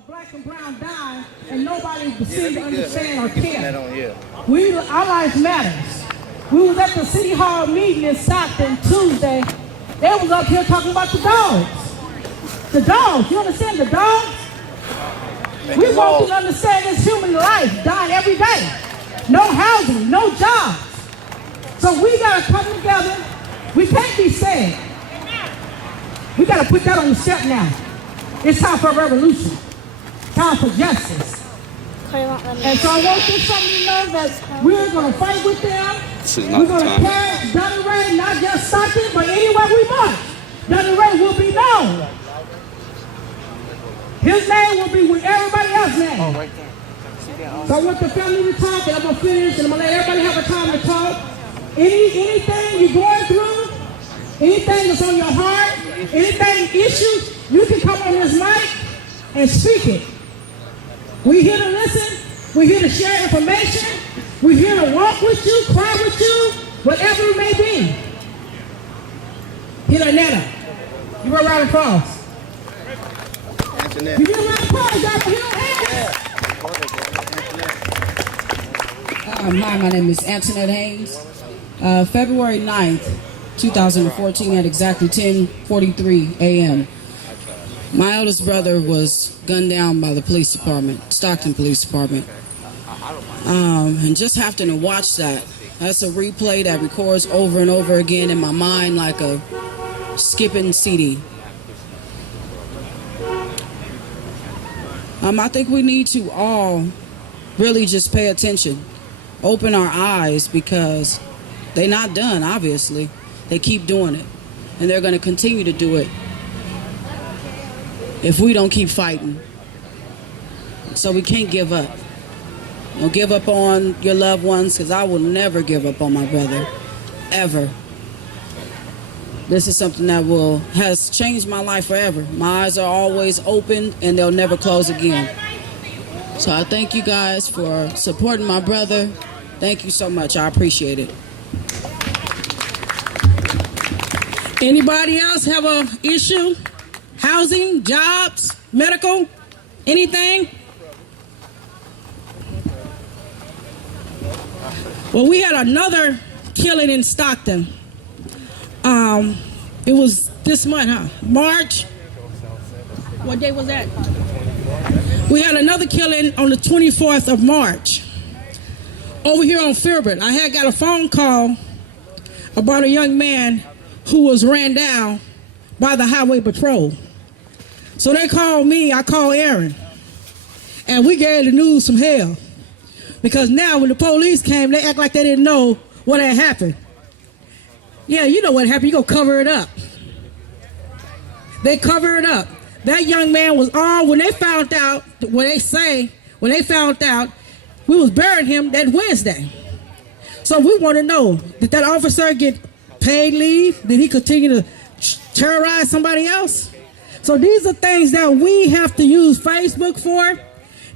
Black and brown dying, and nobody seems to understand or care. Our lives matters. We was at the City Hall meeting in Stockton Tuesday. They was up here talking about the dogs. The dogs, you understand the dogs? We want to understand this human life dying every day. No housing, no jobs. So we gotta come together. We can't be sad. We gotta put that on the step now. It's time for a revolution. Time for justice. And so I want this something to know that we're going to fight with them. We're going to carry Donald Ray, not just Stockton, but anywhere we march. Donald Ray will be known. His name will be with everybody else's name. Oh, right there. So I want the family to talk, and I'm going to finish, and I'm going to let everybody have a time to talk. Anything you're going through, anything that's on your heart, anything issues, you can come on this mic and speak it. We're here to listen. We're here to share information. We're here to walk with you, cry with you, whatever it may be. Hit Netta. Give her a round of applause. Antoinette. You give her a round of applause, y'all. Hit her hands. Hi, my name is Antoinette Haynes. February 9th, 2014 at exactly 10:43 a.m. My eldest brother was gunned down by the police department, Stockton Police Department. And just having to watch that, that's a replay that records over and over again in my mind like a skipping CD. I think we need to all really just pay attention, open our eyes, because they're not done, obviously. They keep doing it, and they're going to continue to do it if we don't keep fighting. So we can't give up. Don't give up on your loved ones, because I will never give up on my brother, ever. This is something that has changed my life forever. My eyes are always open, and they'll never close again. So I thank you guys for supporting my brother. Thank you so much. I appreciate it. Anybody else have an issue? Housing, jobs, medical, anything? Well, we had another killing in Stockton. It was this month, huh? March. What day was that? We had another killing on the 24th of March over here on Filbert. I had got a phone call about a young man who was ran down by the highway patrol. So they called me, I called Aaron, and we gave the news some hell. Because now when the police came, they act like they didn't know what had happened. Yeah, you know what happened, you go cover it up. They cover it up. That young man was on when they found out, when they found out, we was burying him that Wednesday. So we want to know, did that officer get paid leave? Did he continue to terrorize somebody else? So these are things that we have to use Facebook for.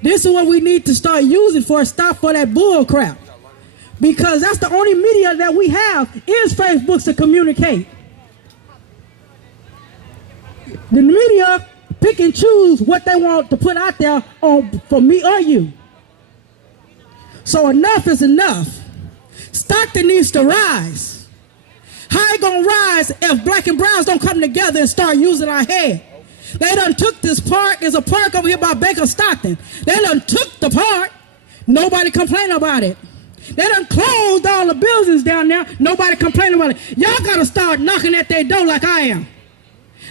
This is what we need to start using for a stop for that bull crap. Because that's the only media that we have is Facebook to communicate. The media pick and choose what they want to put out there for me or you. So enough is enough. Stockton needs to rise. How it gonna rise if black and browns don't come together and start using our head? They done took this park. There's a park over here by Baker Stockton. They done took the park. Nobody complain about it. They done closed all the buildings down there. Nobody complain about it. Y'all gotta start knocking at their door like I am.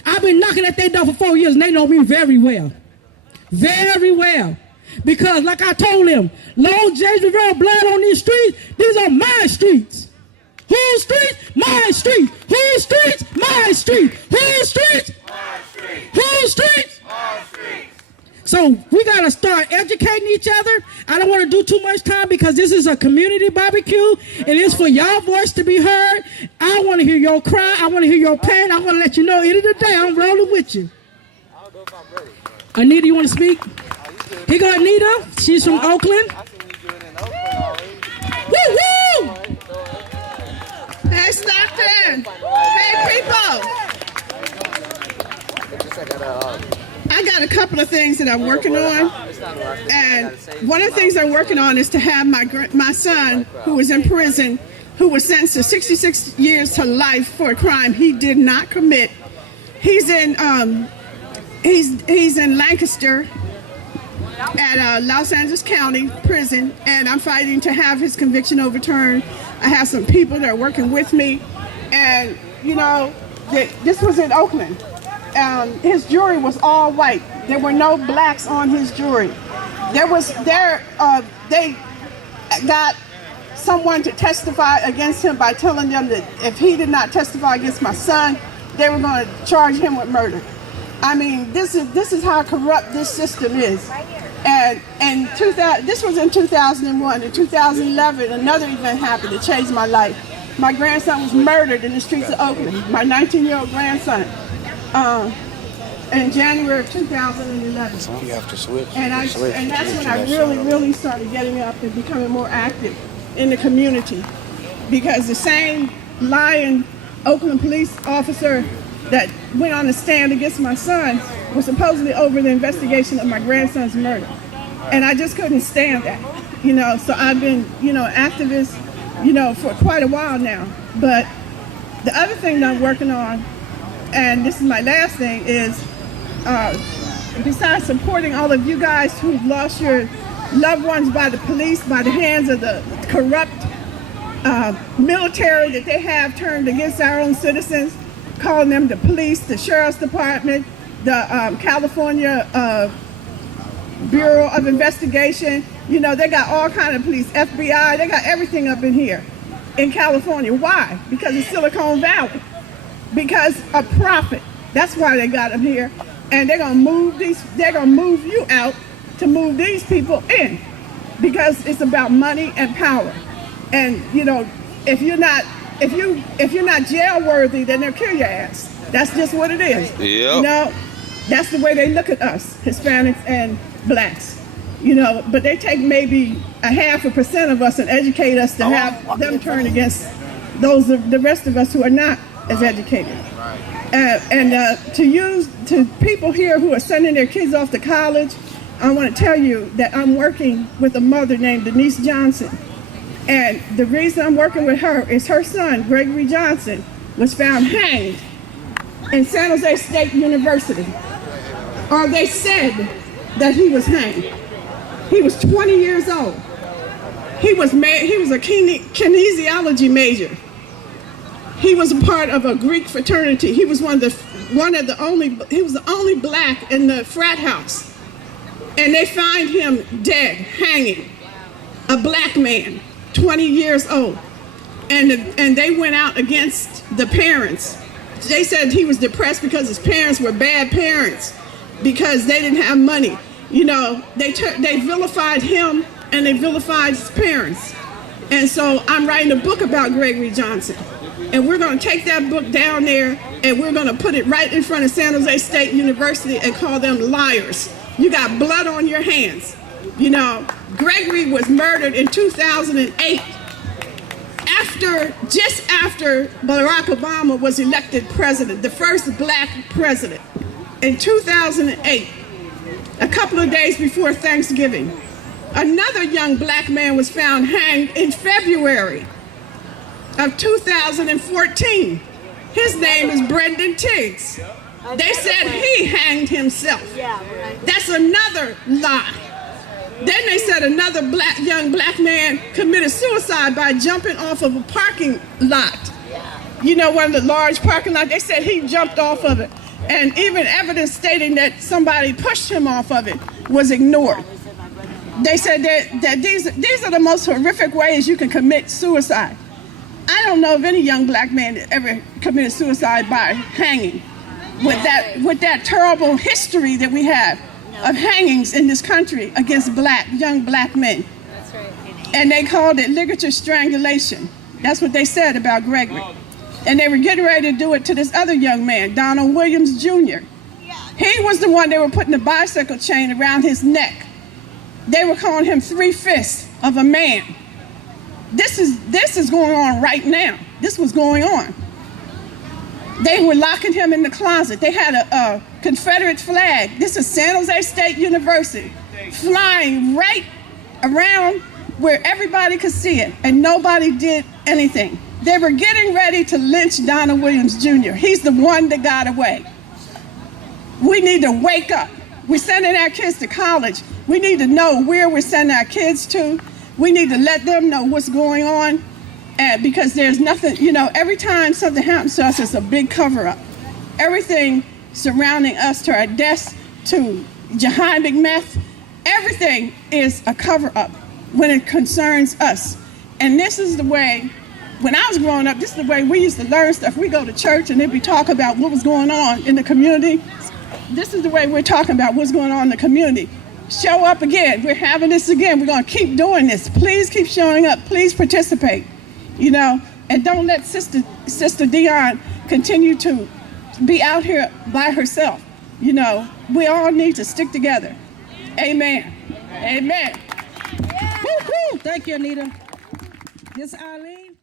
I've been knocking at their door for 4 years, and they know me very well. Very well. Because like I told them, Lord James Rivera blood on these streets, these are my streets. Whose streets? My street. Whose streets? My street. Whose streets? My street. Whose streets? My street. So we got to start educating each other. I don't want to do too much time because this is a community barbecue, and it's for y'all voice to be heard. I want to hear your cry. I want to hear your pain. I want to let you know, end of the day, I'm rolling with you. I don't know if I'm ready. Anita, you want to speak? Here go Anita. She's from Oakland. Woo-woo! Hey, Stockton. Hey, people. I got a couple of things that I'm working on, and one of the things I'm working on is to have my son, who is in prison, who was sentenced to 66 years to life for a crime he did not commit. He's in Lancaster at Los Angeles County Prison, and I'm fighting to have his conviction overturned. I have some people that are working with me, and you know, this was in Oakland. His jury was all white. There were no blacks on his jury. They got someone to testify against him by telling them that if he did not testify against my son, they were going to charge him with murder. I mean, this is how corrupt this system is. And this was in 2001. In 2011, another event happened that changed my life. My grandson was murdered in the streets of Oakland, my 19-year-old grandson, in January of 2011. You have to switch. And that's when I really started getting up and becoming more active in the community, because the same lying Oakland police officer that went on the stand against my son was supposedly over the investigation of my grandson's murder. And I just couldn't stand that, you know, so I've been, you know, activist, you know, for quite a while now. But the other thing that I'm working on, and this is my last thing, is besides supporting all of you guys who've lost your loved ones by the police, by the hands of the corrupt military that they have turned against our own citizens, calling them the police, the sheriff's department, the California Bureau of Investigation. You know, they got all kinds of police, FBI, they got everything up in here in California. Why? Because of Silicon Valley. Because of profit. That's why they got them here. And they're gonna move you out to move these people in, because it's about money and power. And you know, if you're not jail worthy, then they'll kill your ass. That's just what it is. Yep. You know, that's the way they look at us, Hispanics and blacks. You know, but they take maybe 0.5% of us and educate us to have them turn against the rest of us who are not as educated. To people here who are sending their kids off to college, I want to tell you that I'm working with a mother named Denise Johnson. And the reason I'm working with her is her son, Gregory Johnson, was found hanged in San Jose State University. Or they said that he was hanged. He was 20 years old. He was a kinesiology major. He was a part of a Greek fraternity. He was the only black in the frat house. And they find him dead, hanging, a black man, 20 years old. And they went out against the parents. They said he was depressed because his parents were bad parents, because they didn't have money. You know, they vilified him and they vilified his parents. And so I'm writing a book about Gregory Johnson. And we're going to take that book down there and we're going to put it right in front of San Jose State University and call them liars. You got blood on your hands. You know, Gregory was murdered in 2008, just after Barack Obama was elected president, the first black president. In 2008, a couple of days before Thanksgiving, another young black man was found hanged in February of 2014. His name is Brendan Tiggs. They said he hanged himself. That's another lie. Then they said another young black man committed suicide by jumping off of a parking lot. You know, one of the large parking lots. They said he jumped off of it. And even evidence stating that somebody pushed him off of it was ignored. They said that these are the most horrific ways you can commit suicide. I don't know of any young black man that ever committed suicide by hanging. With that terrible history that we have of hangings in this country against young black men. That's right. And they called it ligature strangulation. That's what they said about Gregory. And they were getting ready to do it to this other young man, Donald Williams Jr. He was the one they were putting the bicycle chain around his neck. They were calling him 3/5 of a man. This is going on right now. This was going on. They were locking him in the closet. They had a Confederate flag. This is San Jose State University, flying right around where everybody could see it, and nobody did anything. They were getting ready to lynch Donald Williams Jr. He's the one that got away. We need to wake up. We're sending our kids to college. We need to know where we're sending our kids to. We need to let them know what's going on, and because there's nothing, every time something happens to us, it's a big cover-up. Everything surrounding us, to our deaths, to jihadic meth, everything is a cover-up when it concerns us. And this is the way, when I was growing up, this is the way we used to learn stuff. We go to church and they'd be talking about what was going on in the community. This is the way we're talking about what's going on in the community. Show up again. We're having this again. We're going to keep doing this. Please keep showing up. Please participate, and don't let Sister Dion continue to be out here by herself. We all need to stick together. Amen. Amen. Woo-hoo. Thank you, Anita. This Eileen.